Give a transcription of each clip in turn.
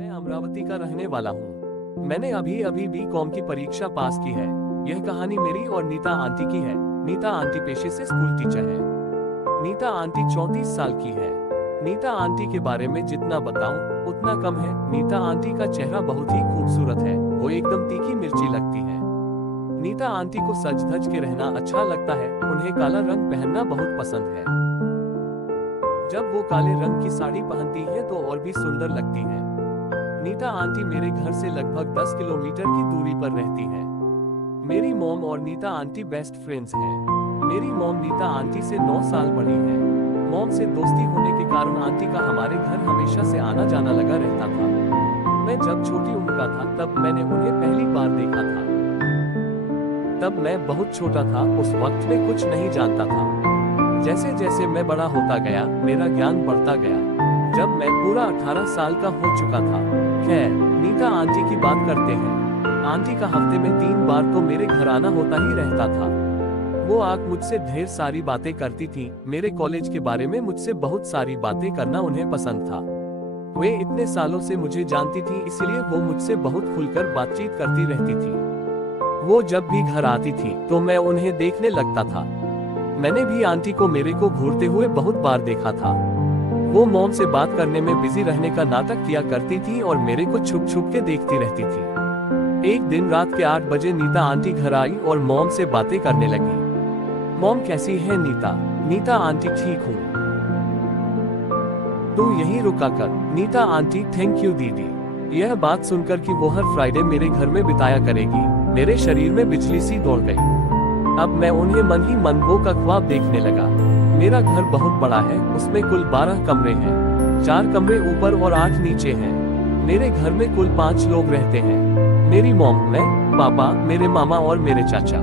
मैं अमरावती का रहने वाला हूँ। मैंने अभी अभी बी.कॉम की परीक्षा पास की है। यह कहानी मेरी और नीता आंटी की है। नीता आंटी पेशे से स्कूल टीचर है। नीता आंटी 34 साल की है। नीता आंटी के बारे में जितना बताऊं उतना कम है। नीता आंटी का चेहरा बहुत ही खूबसूरत है। वो एकदम तीखी मिर्ची लगती है। नीता आंटी को सज धज के रहना अच्छा लगता है। उन्हें काला रंग पहनना बहुत पसंद है। जब वो काले रंग की साड़ी पहनती है तो और भी सुंदर लगती है। नीता आंटी मेरे घर से लगभग 10 किलोमीटर की दूरी पर रहती है। मेरी मॉम और नीता आंटी बेस्ट फ्रेंड्स हैं। मेरी मॉम नीता आंटी से 9 साल बड़ी है। मॉम से दोस्ती होने के कारण आंटी का हमारे घर हमेशा से आना जाना लगा रहता था। मैं जब छोटी उम्र का था तब मैंने उन्हें पहली बार देखा था। तब मैं बहुत छोटा था। उस वक्त में कुछ नहीं जानता था। जैसे जैसे मैं बड़ा होता गया मेरा ज्ञान बढ़ता गया। जब मैं पूरा 18 साल का हो चुका था। खैर, नीता आंटी की बात करते हैं। आंटी का हफ्ते में 3 बार तो मेरे घर आना होता ही रहता था। वो आग मुझसे ढेर सारी बातें करती थी। मेरे कॉलेज के बारे में मुझसे बहुत सारी बातें करना उन्हें पसंद था। वे इतने सालों से मुझे जानती थी, इसलिए वो मुझसे बहुत खुलकर बातचीत करती रहती थी। वो जब भी घर आती थी तो मैं उन्हें देखने लगता था। मैंने भी आंटी को मेरे को घूरते हुए बहुत बार देखा था। वो मॉम से बात करने में बिजी रहने का नाटक किया करती थी और मेरे को छुप छुप के देखती रहती थी। एक दिन रात के 8 बजे नीता आंटी घर आई और मॉम से बातें करने लगी। मॉम, कैसी है नीता? नीता आंटी, ठीक हूँ। तू यहीं रुका कर। नीता आंटी, थैंक यू दीदी। यह बात सुनकर कि वो हर फ्राइडे मेरे घर में बिताया करेगी, मेरे शरीर में बिजली सी दौड़ गई। अब मैं उन्हें मन ही मन वो का ख्वाब देखने लगा। मेरा घर बहुत बड़ा है। उसमें कुल 12 कमरे हैं। 4 कमरे ऊपर और 8 नीचे हैं। मेरे घर में कुल 5 लोग रहते हैं। मेरी मॉम, मैं, पापा, मेरे मामा और मेरे चाचा।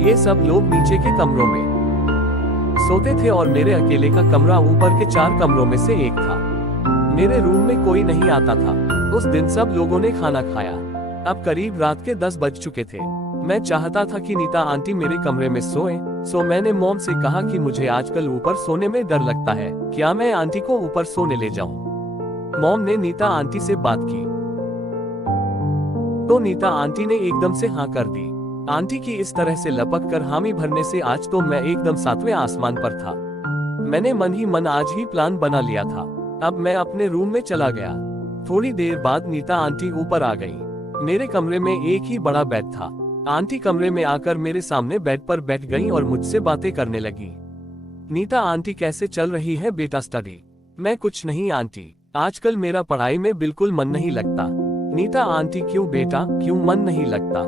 ये सब लोग नीचे के कमरों में सोते थे और मेरे अकेले का कमरा ऊपर के 4 कमरों में से एक था। मेरे रूम में कोई नहीं आता था। उस दिन सब लोगों ने खाना खाया। अब करीब रात के 10 बज चुके थे। मैं चाहता था कि नीता आंटी मेरे कमरे में सोए, सो मैंने मॉम से कहा कि मुझे आजकल ऊपर सोने में डर लगता है, क्या मैं आंटी को ऊपर सोने ले जाऊं? मॉम ने नीता आंटी से बात की तो नीता आंटी ने एकदम से हाँ कर दी। आंटी की इस तरह से लपक कर हामी भरने से आज तो मैं एकदम 7वें आसमान पर था। मैंने मन ही मन आज ही प्लान बना लिया था। अब मैं अपने रूम में चला गया। थोड़ी देर बाद नीता आंटी ऊपर आ गई। मेरे कमरे में एक ही बड़ा बेड था। आंटी कमरे में आकर मेरे सामने बेड पर बैठ गई और मुझसे बातें करने लगी। नीता आंटी, कैसे चल रही है बेटा स्टडी? मैं कुछ नहीं आंटी, आजकल मेरा पढ़ाई में बिल्कुल मन नहीं लगता। नीता आंटी, क्यों बेटा, क्यों मन नहीं लगता?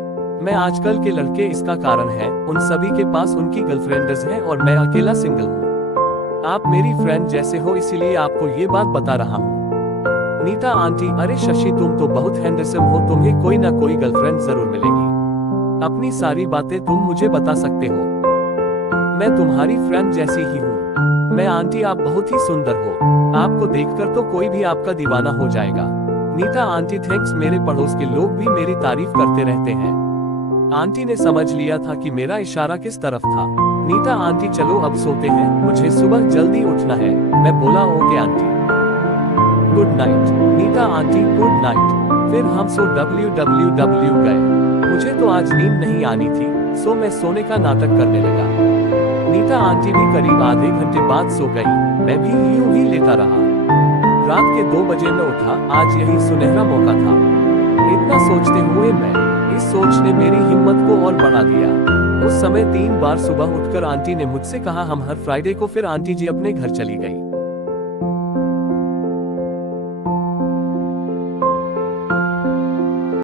मैं आजकल के लड़के इसका कारण है। उन सभी के पास उनकी गर्लफ्रेंड्स हैं और मैं अकेला सिंगल हूँ। आप मेरी फ्रेंड जैसे हो, इसीलिए आपको ये बात बता रहा हूँ। नीता आंटी, अरे शशि, तुम तो बहुत हैंडसम हो, तुम्हें कोई ना कोई गर्लफ्रेंड जरूर मिलेगी। अपनी सारी बातें तुम मुझे बता सकते हो। मैं तुम्हारी फ्रेंड जैसी ही हूँ। मैं आंटी, आप बहुत ही सुंदर हो। आपको देखकर तो कोई भी आपका दीवाना हो जाएगा। Nita aunty, thanks. मेरे पड़ोस के लोग भी मेरी तारीफ करते रहते हैं। आंटी ने समझ लिया था कि मेरा इशारा किस तरफ था। नीता आंटी, चलो अब सोते हैं, मुझे सुबह जल्दी उठना है। मैं बोला, okay aunty, good night. Nita aunty, good night. फिर हम सो WWW गए। मुझे तो आज नींद नहीं आनी थी, सो मैं सोने का नाटक करने लगा। नीता आंटी भी करीब आधे घंटे बाद सो गई। मैं भी यूं ही लेटा रहा। रात के 2 बजे मैं उठा। आज यही सुनहरा मौका था। इतना सोचते हुए इस सोच ने मेरी हिम्मत को और बढ़ा दिया। उस समय 3 बार सुबह उठकर आंटी ने मुझसे कहा हम हर फ्राइडे को। फिर आंटी जी अपने घर चली गई।